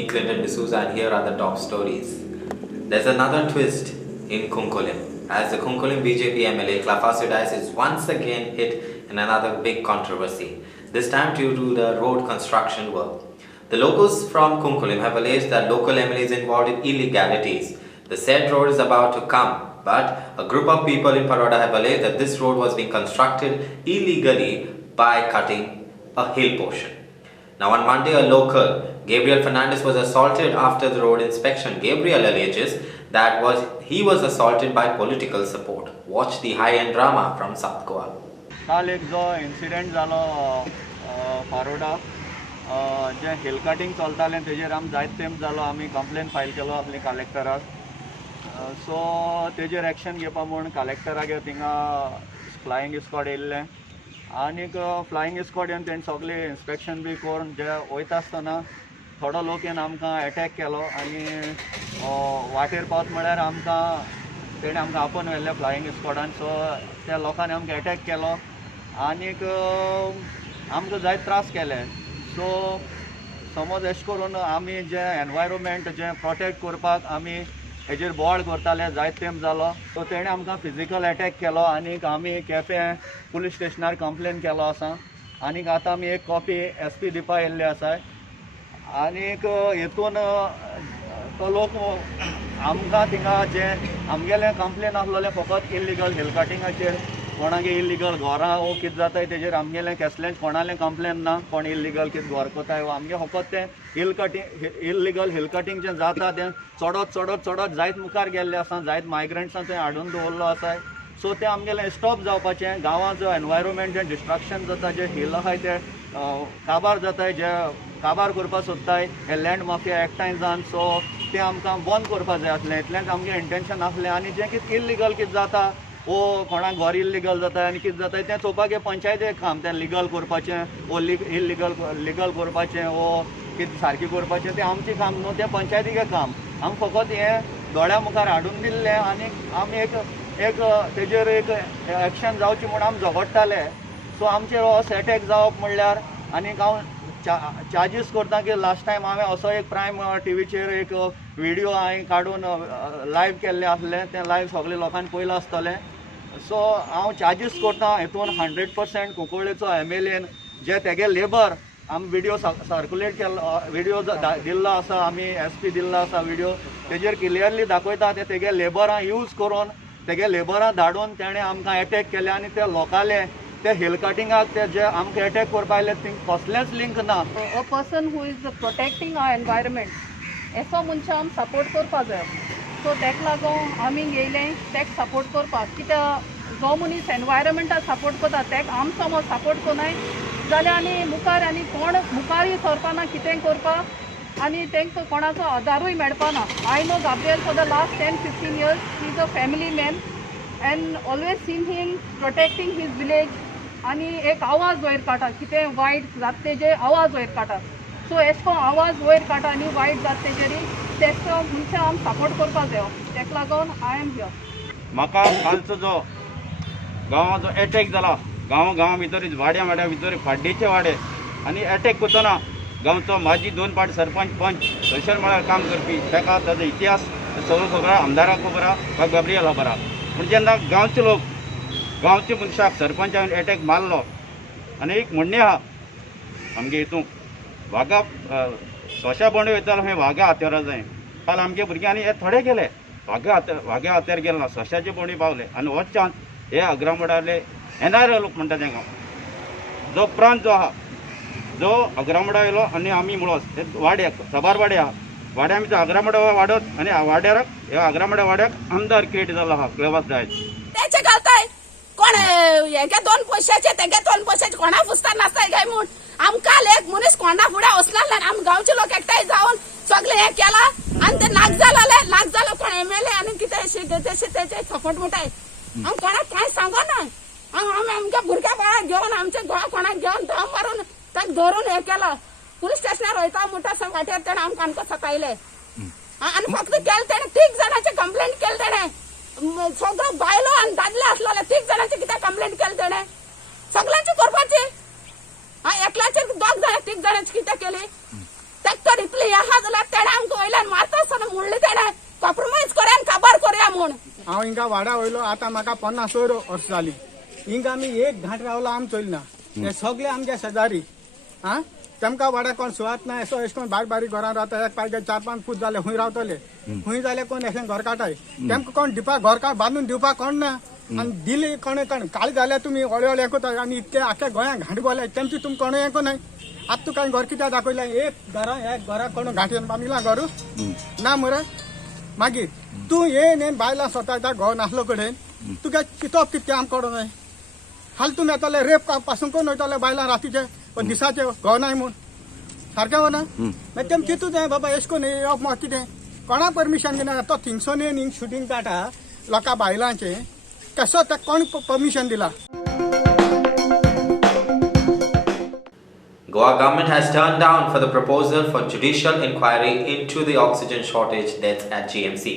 me, Clinton D'Souza, and here are the top stories. There's another twist in Kunkulim, as the Kunkulim BJP MLA Clafasidias is once again hit in another big controversy, this time due to the road construction work. The locals from Kunkulim have alleged that local MLA is involved in illegalities. The said road is about to come, but a group of people in Paroda have alleged that this road was being constructed illegally by cutting a hill portion. Now on Monday, a local, Gabriel Fernandez, was assaulted after the road inspection. Gabriel alleges that he was assaulted by political support. Watch the high-end drama from South Goa. काल एक जो incident जालो पारोडा जे hill cutting चलतालें तेजेर आमी जायत तेंप जालो आमी कंप्लेन फायल केलो आपली कलेक्टराक सो तेजेर एक्शन घेवपा म्हूण कलेक्टराक थिंगा फ्लायींग स्क्वॉड येयल्लें आनीक फ्लायींग स्क्वॉड येवन तेणें सगळें इन्स्पेक्शन बी करून जे वयता आसतना थोडो लोक येवन आमकां अटॅक केलो आनी वाटेर पावत म्हळ्यार आमकां तेणें आमकां आपोवन व्हेल्लें फ्लायींग स्क्वॉडान सो त्या लोकांनी आमकां अटॅक केलो आनीक आमकां जायत त्रास केले सो समज अशें करून आमी जे एनवायरमेंट जे प्रोटेक्ट करपाक आमी हेजेर बोवाळ करताले जायत तेंप जालो सो तेणें आमकां फिजिकल अटॅक केलो आनीक आमी केपें पुलीस स्टेशनार कंप्लेन केलो आसा आनीक आतां आमी एक कॉपी SP दिवपा येयल्ले आसाय आनीक हेतून तो लोक आमकां थिंगा जे आमगेलें कंप्लेन आसलोलें फकत इल्लीगल हिल कटिंगाचेर कोणागे इल्लीगल घरां वो कितें जाताय तेजेर आमगेलें कसलेंच कोणालें कंप्लेन ना कोण इल्लीगल कितें घर कोताय आमगे फकत तें इल्लीगल हिल कटिंग जें जाता तें चडत जायत मुखार गेल्लें आसा जायत मायग्रंट्सां थंय हाडून दवरलो आसाय सो तें आमगेलें स्टॉप जावपाचें गांवां जो एनवायरमेंट जें डिस्ट्रक्शन जाता जे हिल आहाय ते काबार जाताय जे काबार करपा सोदताय हे लँड माफिया एकठांय जावन सो तें आमकां बंद करपा जाय आसलें इतलेंच आमगें इंटेंशन आसलें आनी जें कितें इल्लीगल कितें जाता वो कोणाक घर इल्लीगल जाता आनी कितें जाता तें चोवपाक पंचायतीक काम तें लिगल करपाचें वो लिगल करपाचें वो कितें सारकें करपाचें तें आमचें काम न्हू तें पंचायतीचें काम आमी फकत हें दोळ्या मुखार हाडून दिल्लें आनी आमी एक तेजेर एक एक्शन जावची म्हूण आमी झगडटाले सो आमचेर असो अटॅक जावप म्हणल्यार आनीक हांव चार्जीस करता की लास्ट टायम हांवें असो एक प्रायम टीव्हीचेर एक व्हिडिओ हांवें काडून लायव्ह केल्लें आसलें तें लायव्ह सगळें लोकांनी पयलें आसतलें सो हांव चार्जीस करता हेतून 100% कुंकळ्ळेचो MLAन जे तेगे लेबर आमी व्हिडिओ सर्क्युलेट केल्लो व्हिडिओ दिल्लो आसा आमी SP दिल्लो आसा व्हिडिओ तेजेर क्लियरली दाखयता ते तेगे लेबरां यूज करून तेगे लेबरां धाडून तेणें आमकां अटॅक केलें आनी ते लोकाले ते हिल कटिंगाक ते जे आमकां अटॅक करपा आयले थिंग कसलेंच लिंक ना a person who is protecting our environment एसो मनशाक आमी सपोर्ट करपा जाय सो तेका लागून आमी येयलें तेका सपोर्ट करपाक कित्याक जो मनीस एनवायरमेंटाक सपोर्ट करता तेका आमी समज सपोर्ट कोनाय जाल्यार आनी मुखार आनी कोण मुखारूय सरपाना कितें करपाक आनी तांकां कोणाचो आदारूय मेळपाना I know Gabriel for the last 10-15 years he is a family man and always seen him protecting his village आनी एक आवाज वयर काडटा कितें वायट जाता तेजे आवाज वयर काडटा सो एश कोन आवाज वयर काडटा आनी वायट जाता तेजेरी तेका मनशाक आमी सपोर्ट करपा जायो तेका लागून आय एम हियर म्हाका कालचो जो गांवाचो अटॅक जाला गांवा भितर वाड्या भितर फाड्डेचे वाडे आनी अटॅक करतना गांवचो माजी 2 पाट सरपंच पंच सोशल मळार काम करपी ताका ताजो इतिहास सगळो खबर आहा आमदाराक खबर आहा गाब्रियल खबर आहा पूण जेन्ना गांवचे लोक गांवच्या मनशाक सरपंचान अटॅक मारलो आनी एक म्हणणें आहा आमगे हितूंक वागा सोशा बोंडे वयतालो खंय वागा हात्यारा जाय काल आमगे भुरग्यांनी हे थोडे गेले वागा हात्यार गेले ना सोशाचे बोंडे पावले आनी हो चान्स हे अग्रामोडाले येणारे लोक म्हणटा तांकां जो प्रांत जो आहा जो अग्रामोडा येयलो आनी आमी मुळोस ते वाड्याक सबार वाडे आहा वाड्या भितर अग्रामोडा वाडत आनी वाड्यार हे अग्रामोडा वाड्याक आमदार क्रिएट जालो आहा क्लेवास जायत तेचे घालताय कोण हेगे 2 पयशाचे तेगे 2 पयशाचे कोणा पुसता नासताय काय म्हूण आमकां एक मनीस कोणा फुडें वचनासले आमी गांवचे लोक एकठांय जावन सगळे हे केला आनी ते नाक जालो कोण MLA आनी कितें तेचे सपोर्ट म्हणटाय आमी कोणाक कांय सांगना आमी आमच्या भुरग्या बाळाक घेवन आमच्या घोवा कोणाक घेवन धाम मारून ताका धरून हे केला पुलीस स्टेशनार वयता म्हणटा सांग वाटेर तेणें आमकां सतायले आनी फक्त केलें तेणें 3 जाणांची कंप्लेंट केली तेणें सगळो बायलो आनी दादले आसलेले 3 जाणांची कितें कंप्लेंट केली तेणें सगळ्यांची करपाची एकल्याचेर 2 जाणां 3 जाणांची कितें केली तेका तर इतली हे आहा जाल्यार म्हणले तेणें कॉम्प्रोमाइज करा आनी काबार करया म्हूण. हांव हिंगा वाडा वयलो आतां म्हाका 50 वर्स जाली. हिंगा आमी एक घांट रावलो आम चोयलना. हे सगळे आमचे शेजारी आं तेमकां वाड्याक कोण सुवात ना एसो एश कोन बारीक घरां रावता. एक पायगे 4-5 फूट जाले खूंय रावतले. खूंय जाले कोण एशें घर काटाय. तेमकां कोण दिवपाक घर बांदून दिवपाक कोण ना. आनी दिली कोणें काळी जाल्यार तुमी हळू कोताय आनी इतके आख्या गोंयांक घांट बोले तेमची तुमी कोण हें कोनाय. आतां तुका घर कित्याक दाखयलें एक घरा कोण घांटयेन बांदिलां घर ना मरे. मागीर तूं येन बायलां स्वता घोव नासलो कडेन तुगे चिंतप कितें आमकां कळोनाय. हाल तुमी येतले रेप पासून कोण वयतले बायलां रातीचे पण दिसाचे घोव नाय म्हूण सारकें वना. मागीर तेम चिंतू जाय बाबा एश कोन येवप म्हाका कितें कोणा परमिशन दिना. तो थिंगसोन हिंग शुटींग काडटा लोकां बायलांचे कसो ते कोण परमिशन दिला. Goa government has turned down for the proposal for judicial inquiry into the oxygen shortage deaths at GMC.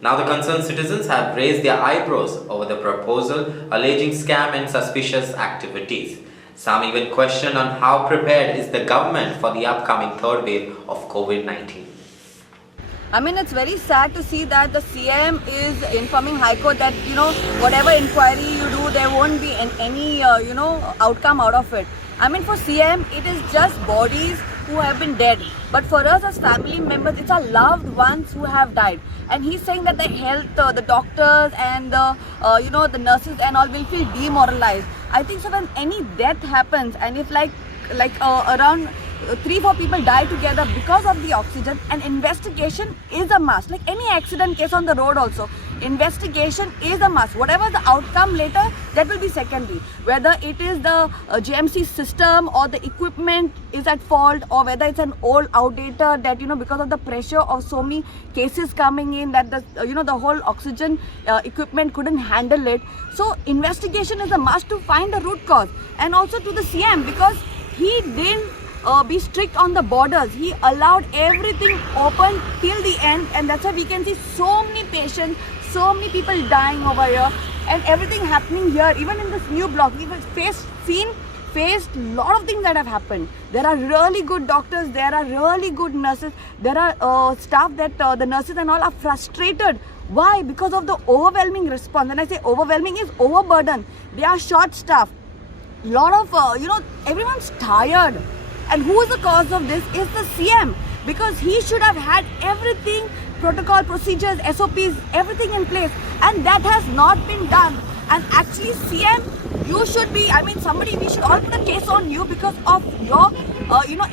Now the concerned citizens have raised their eyebrows over the proposal, alleging scam and suspicious activities. Some even question on how prepared is the government for the upcoming third wave of COVID-19. I mean, it's very sad to see that the CM is informing High Court that, whatever inquiry you do, there won't be any, outcome out of it. I mean, for CM, it is just bodies who have been dead. But for us as family members, it's our loved ones who have died. And he's saying that the health, the doctors and the nurses and all will feel demoralized. I think so when any death happens and if around 3-4 people die together because of the oxygen, an investigation is a must. Like any accident case on the road also, investigation is a must. Whatever the outcome later, that will be secondary. Whether it is the GMC system or the equipment is at fault, or whether it's an old outdated that because of the pressure of so many cases coming in that the whole oxygen equipment couldn't handle it. So investigation is a must to find the root cause, and also to the CM because he didn't be strict on the borders. He allowed everything open till the end, and that's why we can see so many patients, so many people dying over here, and everything happening here. Even in this new block, we faced lot of things that have happened. There are really good doctors, there are really good nurses, there are staff that the nurses and all are frustrated. Why? Because of the overwhelming response. When I say overwhelming, is overburdened. They are short staffed. Lot of everyone's tired. And who is the cause of this is the CM, because he should have had everything, protocol, procedures, SOPs, everything in place, and that has not been done. And actually CM, you should be, we should all put a case on you because of your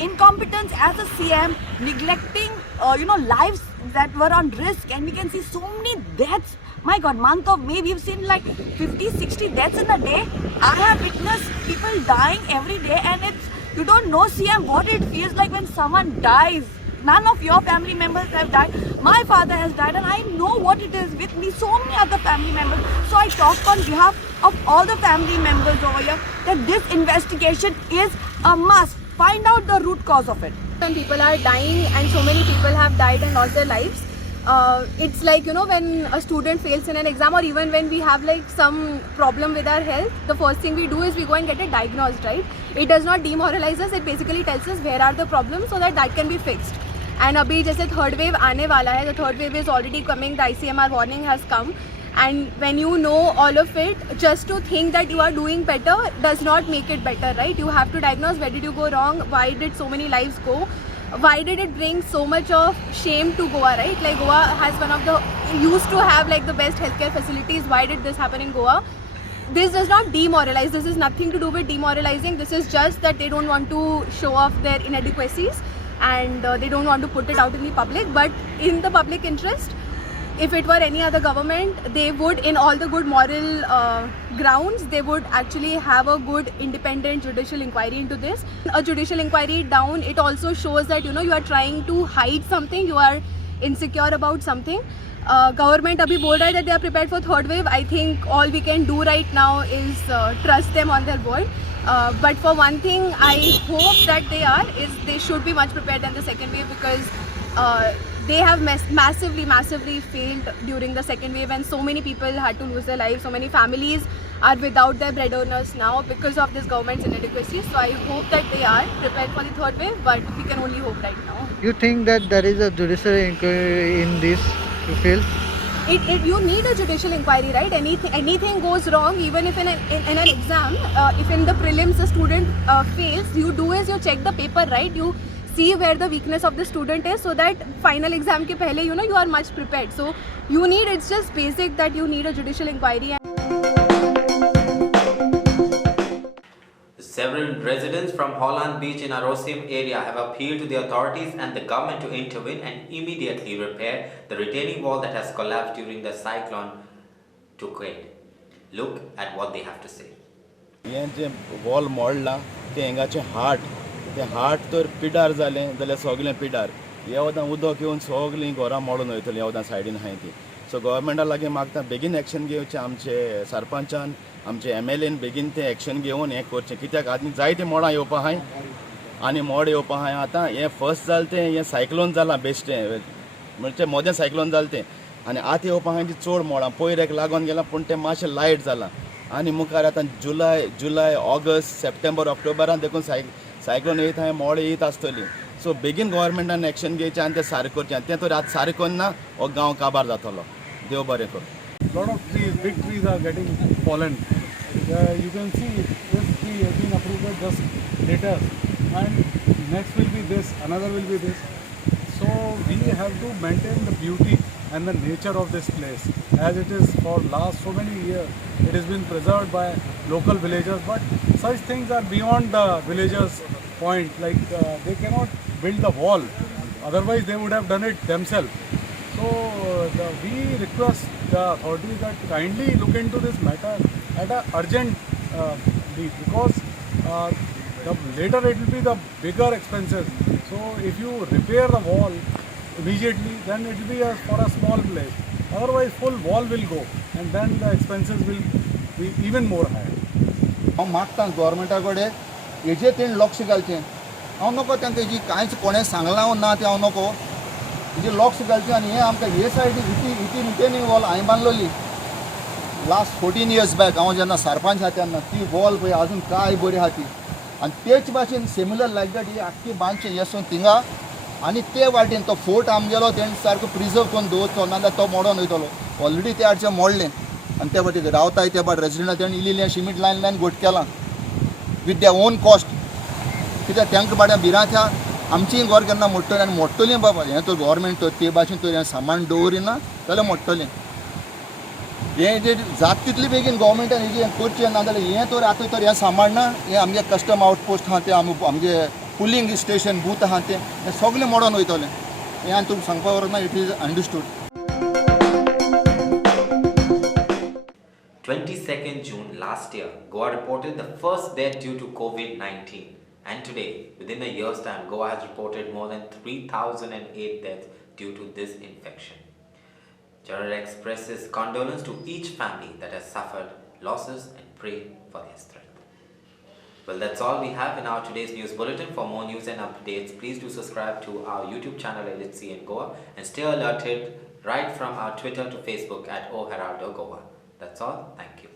incompetence as a CM, neglecting lives that were on risk. And we can see so many deaths. My God, month of May, we've seen like 50-60 deaths in a day. I have witnessed people dying every day, and you don't know, CM, what it feels like when someone dies. None of your family members have died. My father has died, and I know what it is with me, so many other family members. So I talk on behalf of all the family members over here that this investigation is a must. Find out the root cause of it. When people are dying and so many people have died and lost their lives, it's like, when a student fails in an exam, or even when we have like some problem with our health, the first thing we do is we go and get it diagnosed, right? It does not demoralize us, it basically tells us where are the problems so that can be fixed. And abhi jaise third wave aane wala hai, the third wave is already coming, the ICMR warning has come. And when you know all of it, just to think that you are doing better does not make it better, right? You have to diagnose where did you go wrong, why did so many lives go, why did it bring so much of shame to Goa, right? Like Goa has used to have like the best healthcare facilities. Why did this happen in Goa? This does not demoralize. This is nothing to do with demoralizing. This is just that they don't want to show off their inadequacies, and they don't want to put it out in the public. But in the public interest, if it were any other government, they would, in all the good moral grounds, they would actually have a good independent judicial inquiry into this. A judicial inquiry down, it also shows that you are trying to hide something, you are insecure about something. Government abhi bol raha hai that they are prepared for third wave. I think all we can do right now is trust them on their word. But for one thing, I hope that they should be much prepared than the second wave, because they have massively failed during the second wave, and so many people had to lose their lives. So many families are without their bread earners now because of this government's inadequacy. So I hope that they are prepared for the third wave, but we can only hope right now. You think that there is a judicial inquiry in this, you feel? You need a judicial inquiry, right? Anything goes wrong, even if in an exam, if in the prelims the student fails, you check the paper, right? You see where the weakness of the student is, so that final exam ke pehle, you are much prepared. So it's just basic that you need a judicial inquiry. Several residents from Holland Beach in Arosim area have appealed to the authorities and the government to intervene and immediately repair the retaining wall that has collapsed during the cyclone Tuked. Look at what they have to say. हे जे वॉल मोडला ते हिंगाचे heart तर पिडार जालें जाल्यार सगलें पिडार हे वदां उदक येवन सगलीं घरां मोडून वयतलीं हे वदां सायडीन आहाय ती सो गव्हर्मेंटा लागीं मागता बेगीन एक्शन घेवचें आमचे सरपंचान आमचे MLAन बेगीन तें एक्शन घेवन हें करचें कित्याक आतां जायते मोडां येवपा आहाय आनी मोड येवपा आहाय आतां हें फर्स्ट जालें तें हें सायक्लोन जालां बेश्टें म्हणजे मोदें सायक्लोन जालें तें आनी आतां येवपा आहाय ती चड मोडां पयरेक लागून गेलां पूण तें मातशें लायट जालां आनी मुखार आतां जुलय ऑगस्ट सप्टेंबर ऑक्टोबरान देखून सायक्लोन येत आहाय मोड येत आसतली सो बेगीन गव्हर्मेंटान एक्शन घेवचें आनी तें सारकें करचें तें तर आतां सारकें करना हो गांव काबार जातलो देव बरें कर lot of trees, big trees are getting fallen. You can see this tree has been approved just later, and next will be this, another will be this. So we have to maintain the beauty and the nature of this place, as it is for last so many years. It has been preserved by local villagers, but such things are beyond the villagers' point. Like they cannot build the wall, otherwise they would have done it themselves. So we request the authorities that kindly look into this matter at an urgent need, because later it will be the bigger expenses. So if you repair the wall immediately, then it will be for a small place. Otherwise full wall will go, and then the expenses will be even more higher. हांव मागता गव्हर्मेंटा कडेन हेजेर तेणी लक्ष घालचें हांव नको तांकां हेजी कांयच कोणें सांगलां ना तें हांव नको हेजेर लक्ष घालचें आनी हें आमकां हे सायडीक हिती रिटेनिंग वॉल हांवें बांदलोली लास्ट 14 years बॅक हांव जेन्ना सरपंच आसा तेन्ना ती वॉल पळय आजून काय बरी आहा ती आनी तेच भाशेन सिमिलर लायक दॅट ही आख्खी बांदचें येसून थिंगा आनी ते वाटेन तो फोर्ट आमगेलो तेणी सारको प्रिजर्व करून दवरचो नाजाल्यार तो मोडोन वयतलो ऑलरेडी ते आडचें मोडलें आनी त्या फाटीक रावताय त्या भाट रेजिडेंट तेणी इल्लें शिमीट लायन घोट केलां वीथ द्या ओन कॉस्ट कित्याक तांकां बाड्या भिरांत्या आमचीय घर केन्ना मोडटलीं आनी मोडटलीं बाबा हें तर गव्हर्मेंट तर ते भाशेन तर हें सामान दवरिना जाल्यार मोडटलीं हें जे जाता तितली बेगीन गव्हर्मेंटान हेजें करचें नाजाल्यार हें तर आतां तर हें सांबाळना हें आमगे कस्टम आउटपोस्ट आहा तें आमगे पुलींग स्टेशन बूथ आहा तें हें सगलें मोडोन वयतलें हें आनी तुमकां सांगपा वरना it is understood 22nd June last year, Goa reported the first death due to COVID-19. And today, within a year's time, Goa has reported more than 3,008 deaths due to this infection. Janata expresses condolence to each family that has suffered losses and pray for their strength. Well, that's all we have in our today's news bulletin. For more news and updates, please do subscribe to our YouTube channel at HCN Goa and stay alerted right from our Twitter to Facebook at O Heraldo Goa. That's all. Thank you.